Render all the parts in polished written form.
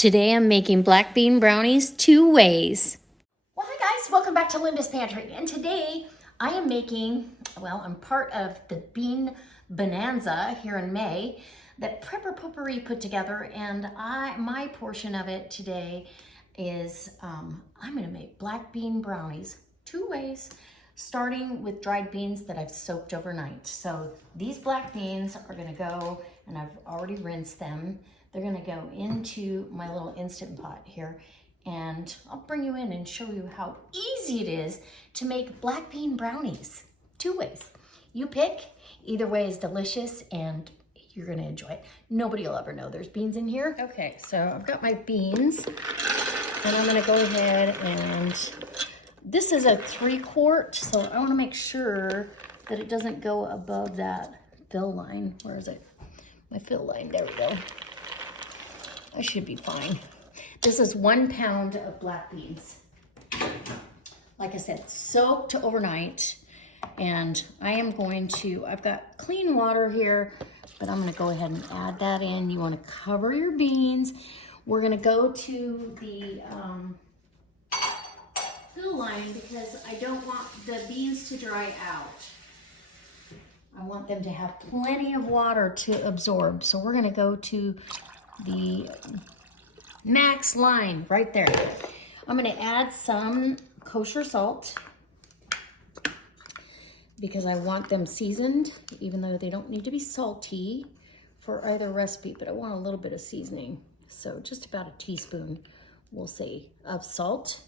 Today I'm making black bean brownies 2 ways. Well, hi guys, welcome back to Linda's Pantry. And today I am making, well, I'm part of the Bean Bonanza here in May that Prepper Potpourri put together, and my portion of it today is I'm gonna make black bean brownies 2 ways, starting with dried beans that I've soaked overnight. So these black beans are gonna go, and I've already rinsed them. They're gonna go into my little Instant Pot here, and I'll bring you in and show you how easy it is to make black bean brownies 2 ways. You pick, either way is delicious and you're gonna enjoy it. Nobody will ever know there's beans in here. Okay, so I've got my beans and I'm gonna go ahead and, this is a 3-quart, so I wanna make sure that it doesn't go above that fill line. Where is it? My fill line, there we go. I should be fine. This is 1 pound of black beans. Like I said, soaked overnight. And I am going to, I've got clean water here, but I'm gonna go ahead and add that in. You wanna cover your beans. We're gonna go to the fill line because I don't want the beans to dry out. I want them to have plenty of water to absorb. So we're gonna go to the max line right there. I'm gonna add some kosher salt because I want them seasoned, even though they don't need to be salty for either recipe, but I want a little bit of seasoning. So just about a teaspoon, we'll say, of salt.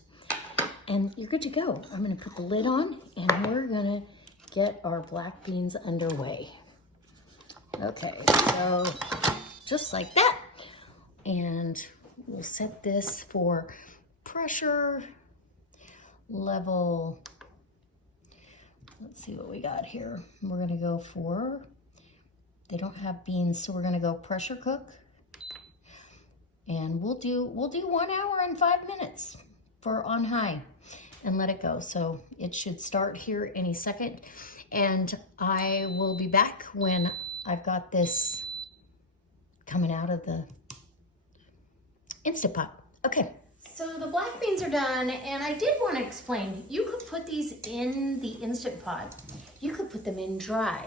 And you're good to go. I'm gonna put the lid on and we're gonna get our black beans underway. Okay, so just like that. And we'll set this for pressure level. Let's see what we got here. We're gonna go for, they don't have beans, so we're gonna go pressure cook. And we'll do 1 hour and 5 minutes for on high and let it go. So it should start here any second. And I will be back when I've got this coming out of the Instant Pot. Okay, so the black beans are done, and I did want to explain, you could put these in the Instant Pot. You could put them in dry.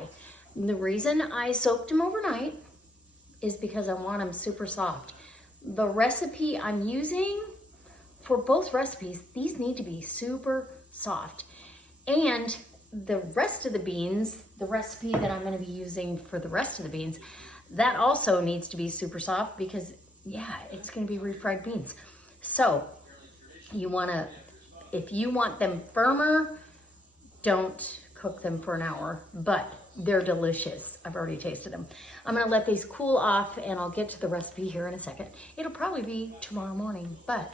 And the reason I soaked them overnight is because I want them super soft. The recipe I'm using for both recipes, these need to be super soft. And the rest of the beans, the recipe that I'm going to be using for the rest of the beans, that also needs to be super soft because yeah, it's gonna be refried beans. So you wanna, if you want them firmer, don't cook them for an hour, but they're delicious. I've already tasted them. I'm gonna let these cool off and I'll get to the recipe here in a second. It'll probably be tomorrow morning, but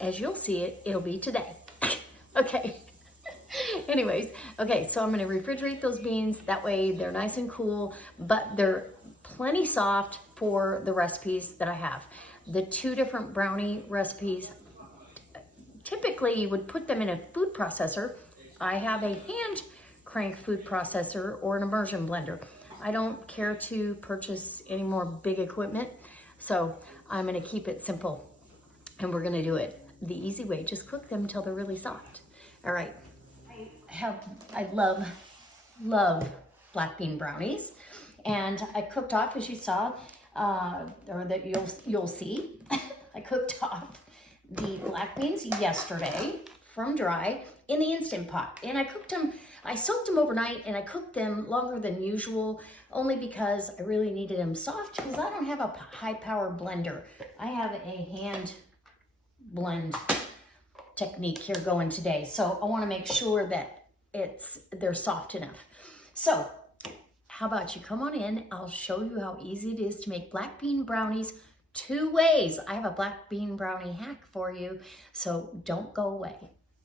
as you'll see it, it'll be today. Okay. Anyways, okay, so I'm gonna refrigerate those beans. That way they're nice and cool, but they're plenty soft for the recipes that I have. The 2 different brownie recipes, typically you would put them in a food processor. I have a hand crank food processor or an immersion blender. I don't care to purchase any more big equipment, so I'm gonna keep it simple and we're gonna do it the easy way. Just cook them until they're really soft. All right, I love black bean brownies. And I cooked off, as you saw, or that you'll see, I cooked off the black beans yesterday from dry in the Instant Pot. And I cooked them, I soaked them overnight and I cooked them longer than usual, only because I really needed them soft because I don't have a high power blender. I have a hand blend technique here going today. So I wanna make sure that they're soft enough. So, how about you come on in, I'll show you how easy it is to make black bean brownies 2 ways. I have a black bean brownie hack for you, so don't go away.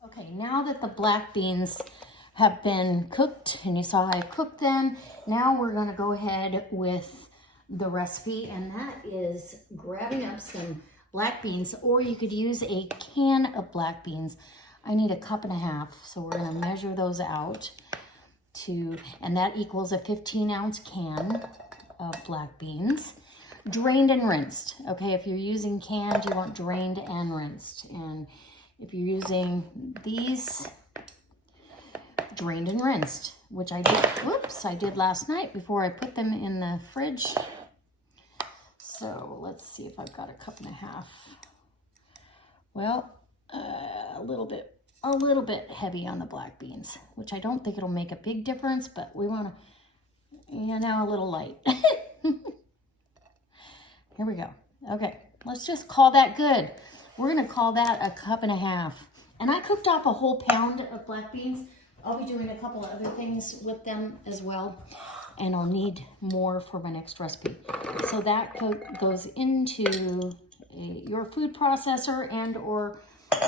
Okay, now that the black beans have been cooked, and you saw I cooked them, now we're gonna go ahead with the recipe, and that is grabbing up some black beans, or you could use a can of black beans. I need 1.5 cups, so we're gonna measure those out. And that equals a 15-ounce can of black beans. drained and rinsed. Okay, if you're using canned, you want drained and rinsed. And if you're using these, drained and rinsed, which I did, whoops, I did last night before I put them in the fridge. So let's see if I've got a cup and a half. Well, a little bit heavy on the black beans, which I don't think it'll make a big difference, but we want to, you know, a little light. Here we go. Okay, let's just call that good. We're gonna call that a cup and a half. And I cooked off a whole pound of black beans. I'll be doing a couple of other things with them as well, and I'll need more for my next recipe. So that goes into your food processor and or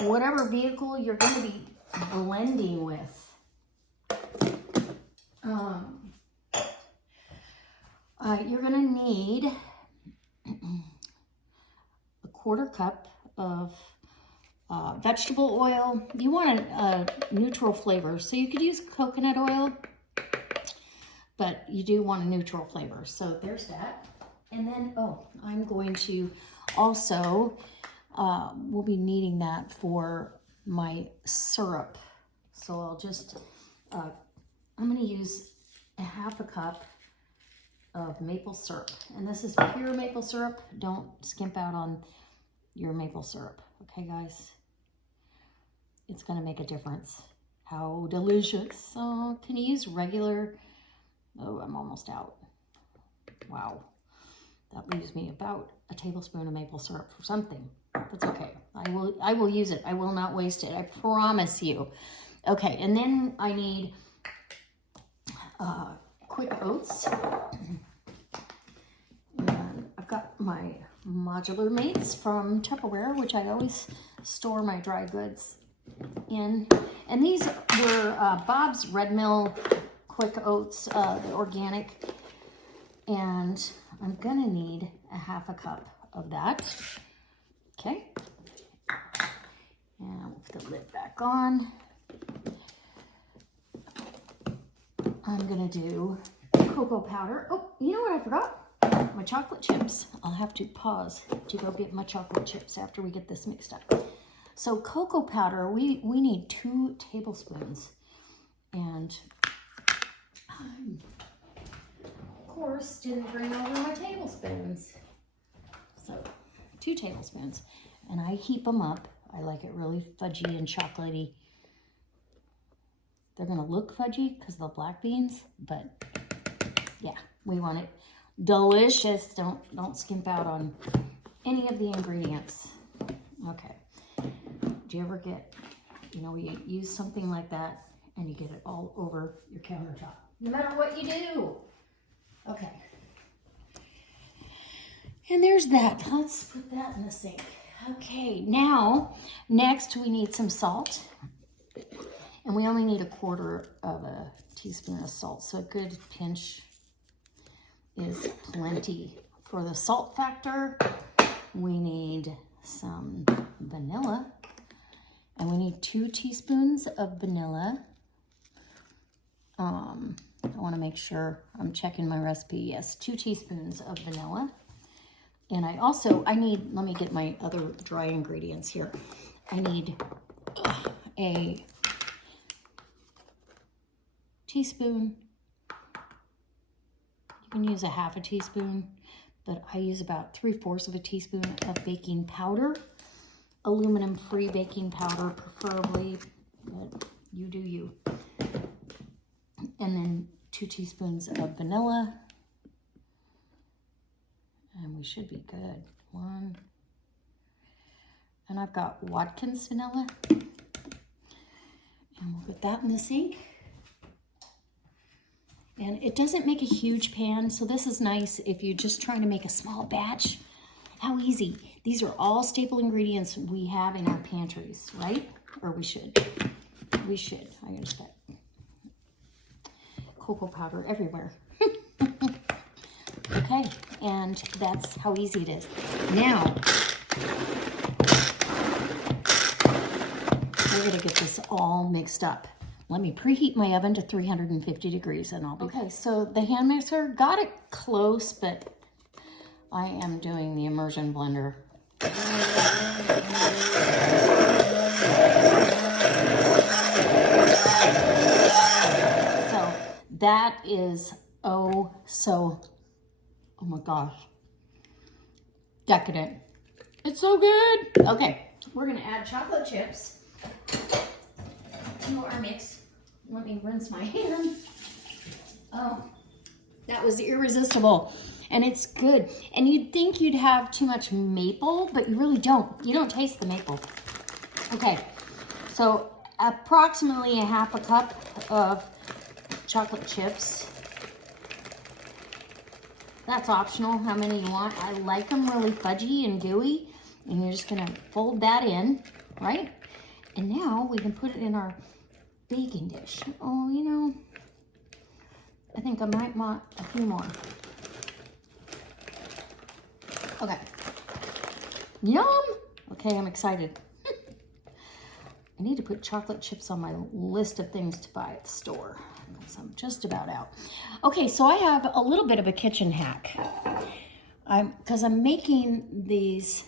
whatever vehicle you're going to be blending with. You're going to need a 1/4 cup of vegetable oil. You want a neutral flavor, so you could use coconut oil, but you do want a neutral flavor. So there's that. And then, I'm going to also, we'll be needing that for my syrup. So I'll just, I'm going to use a 1/2 cup of maple syrup. And this is pure maple syrup. Don't skimp out on your maple syrup. Okay, guys? It's going to make a difference. How delicious. Oh, can you use regular? Oh, I'm almost out. Wow. That leaves me about a tablespoon of maple syrup for something. That's okay. I will use it. I will not waste it. I promise you. Okay, and then I need quick oats. And I've got my modular mates from Tupperware, which I always store my dry goods in. And these were Bob's Red Mill quick oats, the organic. And I'm gonna need a 1/2 cup of that. Okay. And we'll put the lid back on. I'm gonna do cocoa powder. Oh, you know what I forgot? My chocolate chips. I'll have to pause to go get my chocolate chips after we get this mixed up. So cocoa powder, we need 2 tablespoons. And of course, didn't bring over my tablespoons. So 2 tablespoons. And I heap them up. I like it really fudgy and chocolatey. They're gonna look fudgy because of the black beans, but yeah, we want it delicious. Don't skimp out on any of the ingredients. Okay. Do you ever get, you know, you use something like that and you get it all over your countertop, no matter what you do. Okay. And there's that. Let's put that in the sink. Okay, now, next we need some salt. And we only need 1/4 of a teaspoon of salt. So a good pinch is plenty. For the salt factor, we need some vanilla. And we need 2 teaspoons of vanilla. I want to make sure I'm checking my recipe. Yes, 2 teaspoons of vanilla. And I need, let me get my other dry ingredients here. I need a teaspoon. You can use a 1/2 teaspoon, but I use about 3/4 of a teaspoon of baking powder. Aluminum-free baking powder, preferably, but you do you. And then 2 teaspoons of vanilla. And we should be good. 1. And I've got Watkins vanilla. And we'll put that in the sink. And it doesn't make a huge pan, so this is nice if you're just trying to make a small batch. How easy. These are all staple ingredients we have in our pantries, right? Or we should. We should. I gotta put cocoa powder everywhere. Okay, and that's how easy it is. Now, we're gonna get this all mixed up. Let me preheat my oven to 350 degrees and I'll be okay. So the hand mixer got it close, but I am doing the immersion blender. So that is oh my gosh, decadent. It's so good. Okay, we're gonna add chocolate chips to our mix. Let me rinse my hand. Oh, that was irresistible. And it's good. And you'd think you'd have too much maple, but you really don't. You don't taste the maple. Okay, so approximately a half a cup of chocolate chips. That's optional, how many you want. I like them really fudgy and gooey. And you're just gonna fold that in, right? And now we can put it in our baking dish. Oh, you know, I think I might want a few more. Okay. Yum! Okay, I'm excited. I need to put chocolate chips on my list of things to buy at the store, because I'm just about out. Okay, so I have a little bit of a kitchen hack. Because I'm making these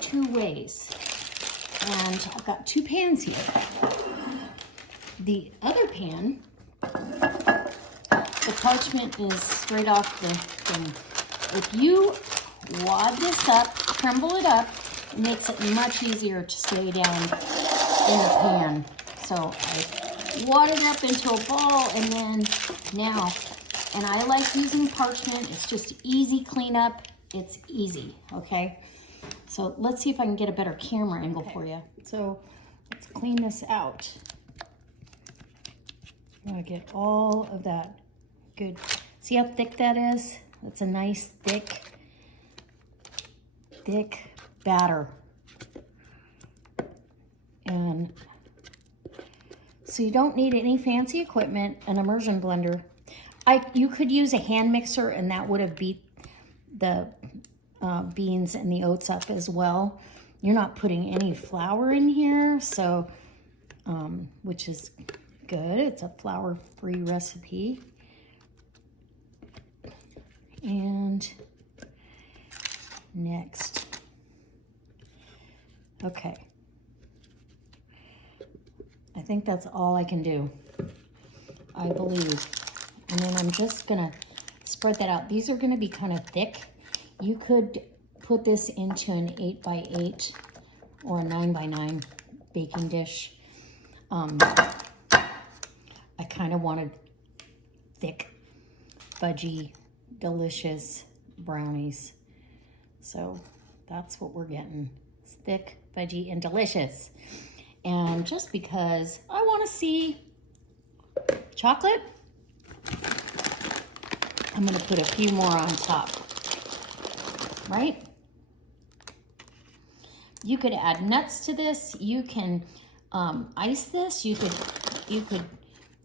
2 ways. And I've got 2 pans here. The other pan, the parchment is straight off the thing. If you wad this up, crumble it up, it makes it much easier to stay down in the pan. So I wad it up into a ball, and then now, and I like using parchment. It's just easy cleanup. It's easy, okay? So let's see if I can get a better camera angle for you. So let's clean this out. I'm gonna get all of that good. See how thick that is? That's a nice thick batter. And so you don't need any fancy equipment, an immersion blender. You could use a hand mixer, and that would have beat the beans and the oats up as well. You're not putting any flour in here, so which is good. It's a flour-free recipe. And next, okay. I think that's all I can do, I believe. And then I'm just gonna spread that out. These are gonna be kind of thick. You could put this into an 8x8 or a 9x9 baking dish. I kind of wanted thick, fudgy, delicious brownies. So that's what we're getting. It's thick, fudgy, and delicious. And just because I want to see chocolate, I'm going to put a few more on top, right? You could add nuts to this. You can ice this. You could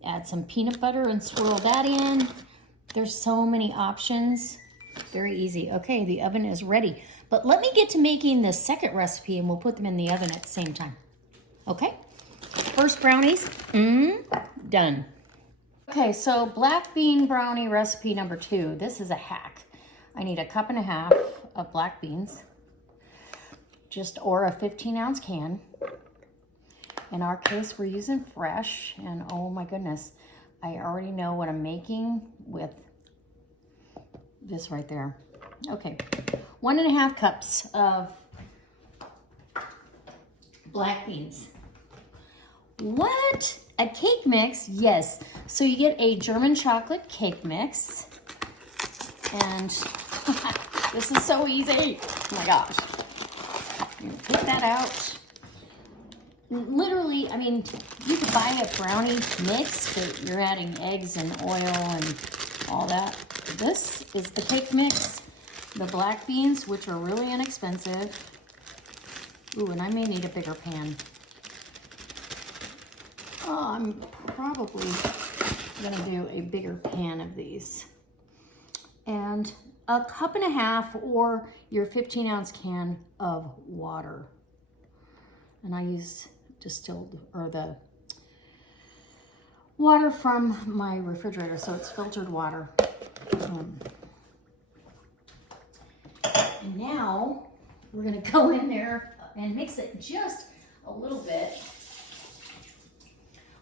add some peanut butter and swirl that in. There's so many options. Very easy. Okay, the oven is ready. But let me get to making the second recipe, and we'll put them in the oven at the same time. Okay? First brownies, done. Okay, so black bean brownie recipe number 2. This is a hack. I need 1.5 cups of black beans, or a 15-ounce can. In our case, we're using fresh, and oh my goodness, I already know what I'm making with this right there. Okay, 1.5 cups of black beans. What? A cake mix? Yes. So you get a German chocolate cake mix. And this is so easy. Oh my gosh. You pick that out. Literally, I mean, you could buy a brownie mix, but you're adding eggs and oil and all that. This is the cake mix. The black beans, which are really inexpensive. Ooh, and I may need a bigger pan. Oh, I'm probably gonna do a bigger pan of these. And 1.5 cups or your 15-ounce can of water. And I use distilled, or the water from my refrigerator, so it's filtered water. And now we're gonna go in there and mix it just a little bit.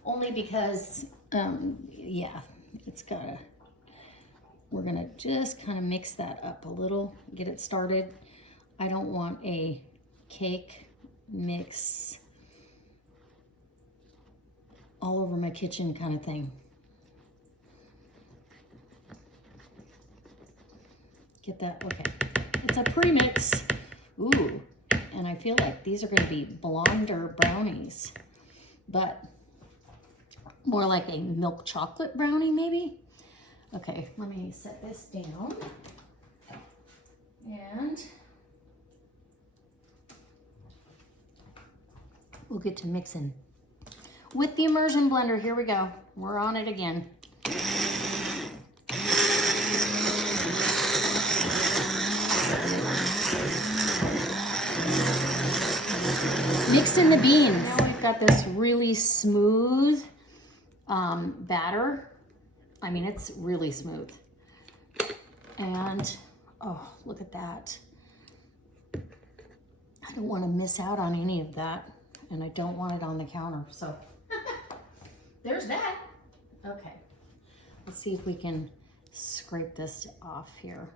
Only because, yeah, it's gotta, we're gonna just kind of mix that up a little, get it started. I don't want a cake mix all over my kitchen kind of thing. Get that, okay. It's a pre-mix. Ooh, and I feel like these are gonna be blonder brownies, but more like a milk chocolate brownie maybe. Okay, let me set this down. And we'll get to mixing with the immersion blender. Here we go. We're on it again. Mix in the beans. Now we've got this really smooth batter. I mean, it's really smooth. And, oh, look at that. I don't want to miss out on any of that. And I don't want it on the counter, so there's that. Okay, let's see if we can scrape this off here.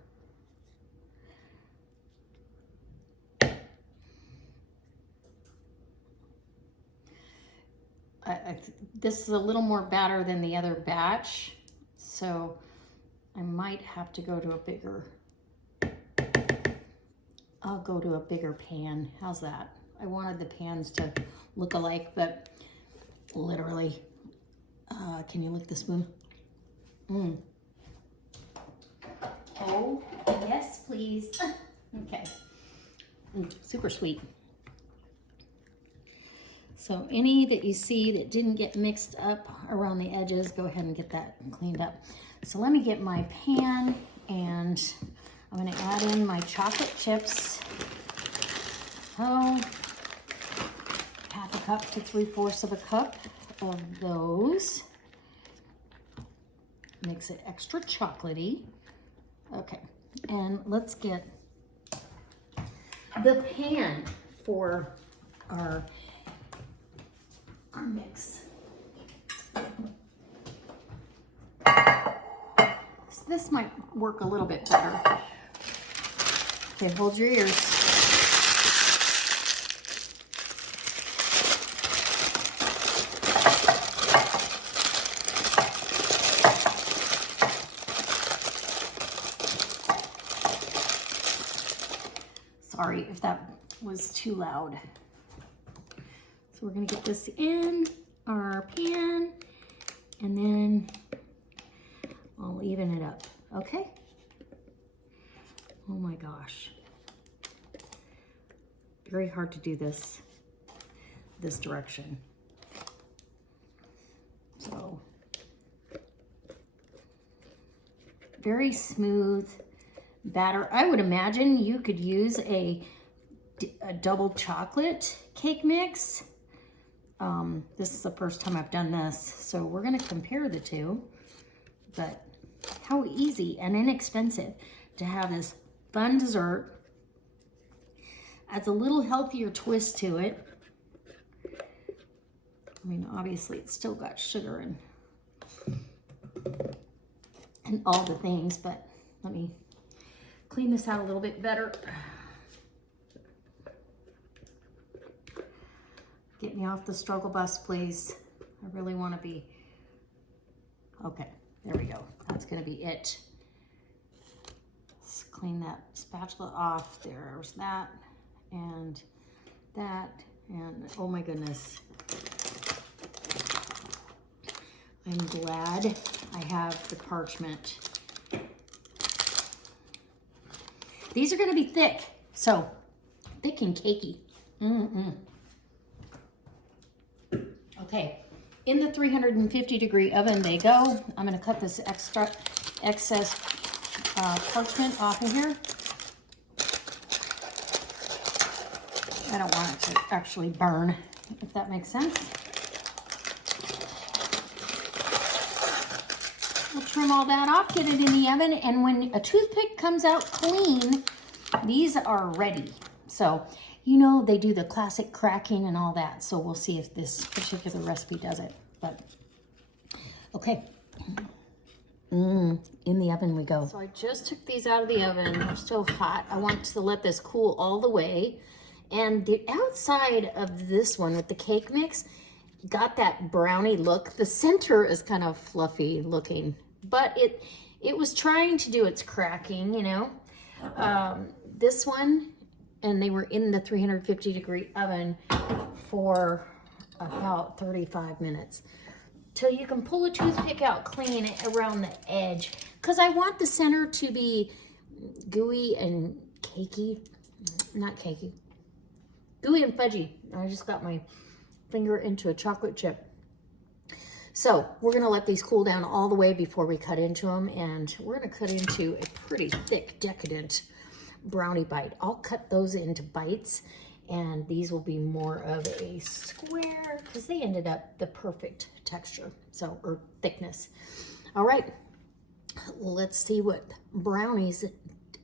This is a little more batter than the other batch, so I might have to go to a bigger, I'll go to a bigger pan. How's that? I wanted the pans to look alike, but literally, can you lick the spoon? Oh, yes, please. Okay, super sweet. So any that you see that didn't get mixed up around the edges, go ahead and get that cleaned up. So let me get my pan, and I'm gonna add in my chocolate chips. Oh, half a cup to 3/4 of a cup of those. Makes it extra chocolatey. Okay, and let's get the pan for our mix. So this might work a little bit better. Okay, hold your ears. Sorry if that was too loud. So we're gonna get this in our pan, and then I'll even it up, okay? Oh my gosh. Very hard to do this direction. So, very smooth batter. I would imagine you could use a double chocolate cake mix. This is the first time I've done this, so we're gonna compare the two, but how easy and inexpensive to have this fun dessert. Adds a little healthier twist to it. I mean, obviously it's still got sugar and all the things, but let me clean this out a little bit better. Get me off the struggle bus, please. I really want to be, okay, there we go. That's gonna be it. Let's clean that spatula off. There's that, and oh my goodness. I'm glad I have the parchment. These are gonna be thick, so thick and cakey. Okay, in the 350-degree oven they go. I'm gonna cut this excess parchment off of here. I don't want it to actually burn, if that makes sense. We'll trim all that off, get it in the oven, and when a toothpick comes out clean, these are ready. So, you know, they do the classic cracking and all that. So we'll see if this particular recipe does it. But, okay. In the oven we go. So I just took these out of the oven. They're still hot. I want to let this cool all the way. And the outside of this one with the cake mix got that brownie look. The center is kind of fluffy looking, but it was trying to do its cracking, you know. This one, and they were in the 350-degree oven for about 35 minutes. Till you can pull a toothpick out, clean it around the edge. Because I want the center to be gooey and cakey. Not cakey. Gooey and fudgy. I just got my finger into a chocolate chip. So we're going to let these cool down all the way before we cut into them. And we're going to cut into a pretty thick, decadent brownie bite. I'll cut those into bites. And these will be more of a square because they ended up the perfect texture, so, or thickness. All right, let's see what brownies,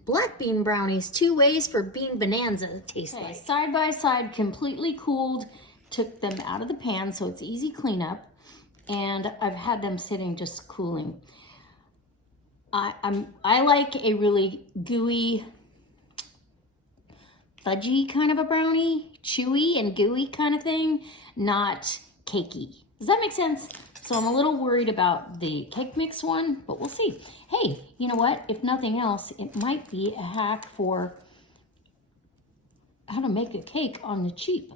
black bean brownies, 2 ways for Bean Bonanza taste like. Side by side, completely cooled, took them out of the pan so it's easy cleanup, and I've had them sitting just cooling. I like a really gooey, fudgy kind of a brownie, chewy and gooey kind of thing, not cakey. Does that make sense? So I'm a little worried about the cake mix one, but we'll see. Hey, you know what? If nothing else, it might be a hack for how to make a cake on the cheap.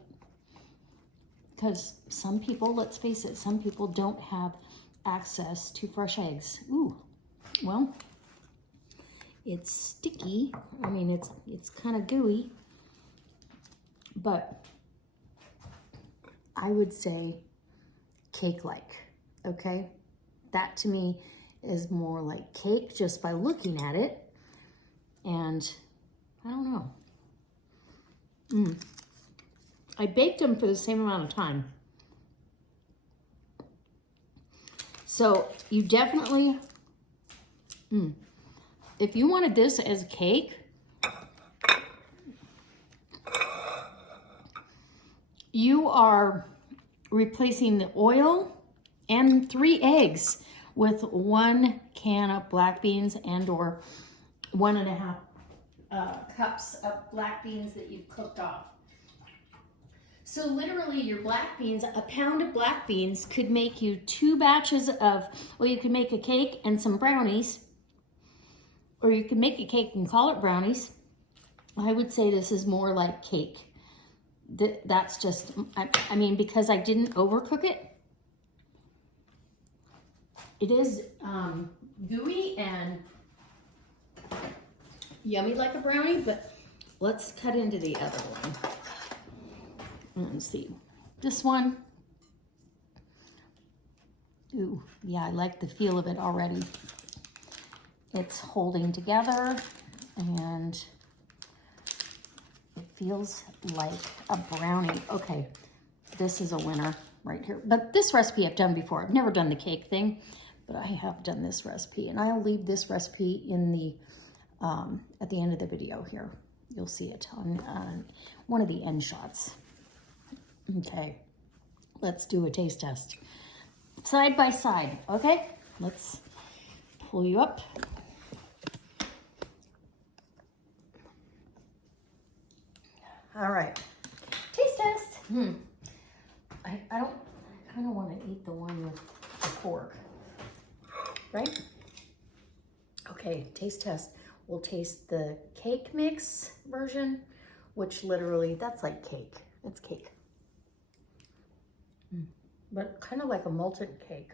Because some people, let's face it, some people don't have access to fresh eggs. Ooh, well, it's sticky. I mean, it's kind of gooey. But I would say cake-like, okay? That to me is more like cake just by looking at it. And I don't know. I baked them for the same amount of time. So you definitely, if you wanted this as a cake, you are replacing the oil and 3 eggs with 1 can of black beans and or 1.5 cups of black beans that you've cooked off. So literally your black beans, a pound of black beans could make you 2 batches of, well, you could make a cake and some brownies, or you could make a cake and call it brownies. I would say this is more like cake. That's just, I mean, because I didn't overcook it. It is gooey and yummy like a brownie, but let's cut into the other one. Let's see. This one. Ooh, yeah, I like the feel of it already. It's holding together and it feels like a brownie. Okay, this is a winner right here. But this recipe I've done before. I've never done the cake thing, but I have done this recipe. And I'll leave this recipe in the at the end of the video here. You'll see it on one of the end shots. Okay, let's do a taste test. Side by side, okay? Let's pull you up. All right, taste test. I kind of want to eat the one with the fork, right? Okay, taste test. We'll taste the cake mix version, which literally, that's like cake. It's cake. But kind of like a molten cake.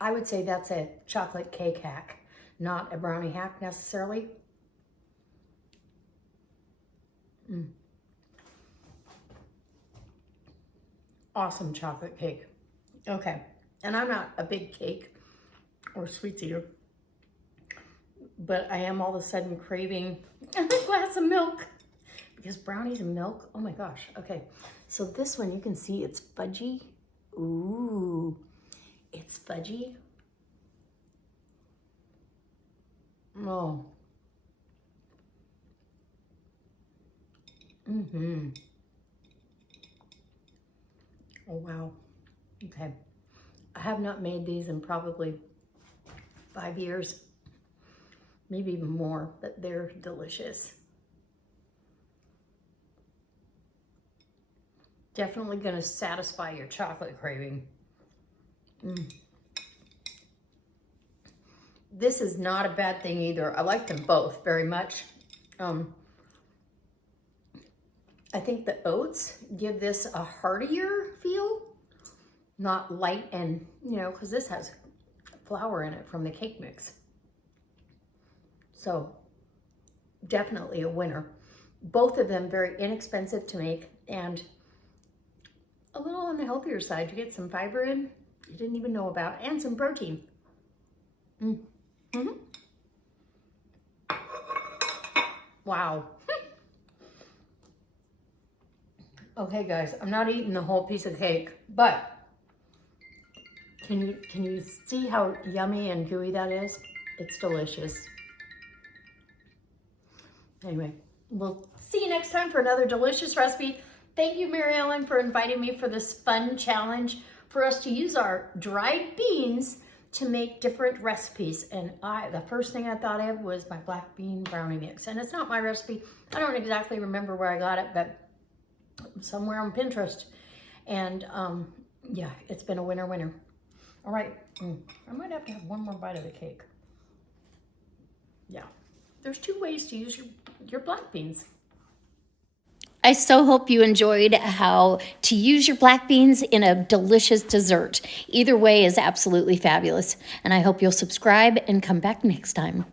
I would say that's a chocolate cake hack, not a brownie hack necessarily. Awesome chocolate cake. Okay, and I'm not a big cake or sweets eater, but I am all of a sudden craving a glass of milk. Because brownies and milk, oh my gosh. Okay, so this one you can see it's fudgy. Ooh, it's fudgy. Oh. Mm-hmm. Oh, wow. Okay. I have not made these in probably 5 years, maybe even more, but they're delicious. Definitely going to satisfy your chocolate craving. This is not a bad thing either. I like them both very much. I think the oats give this a heartier feel, not light and, you know, because this has flour in it from the cake mix. So definitely a winner. Both of them very inexpensive to make and a little on the healthier side. You get some fiber in you didn't even know about and some protein. Wow. Okay, guys, I'm not eating the whole piece of cake, but can you see how yummy and gooey that is? It's delicious. Anyway, we'll see you next time for another delicious recipe. Thank you, Mary Ellen, for inviting me for this fun challenge for us to use our dried beans to make different recipes. And the first thing I thought of was my black bean brownie mix. And it's not my recipe. I don't exactly remember where I got it, but somewhere on Pinterest. And yeah, it's been a winner. All right, I might have to have one more bite of the cake. Yeah, there's 2 ways to use your black beans. I so hope you enjoyed how to use your black beans in a delicious dessert. Either way is absolutely fabulous. And I hope you'll subscribe and come back next time.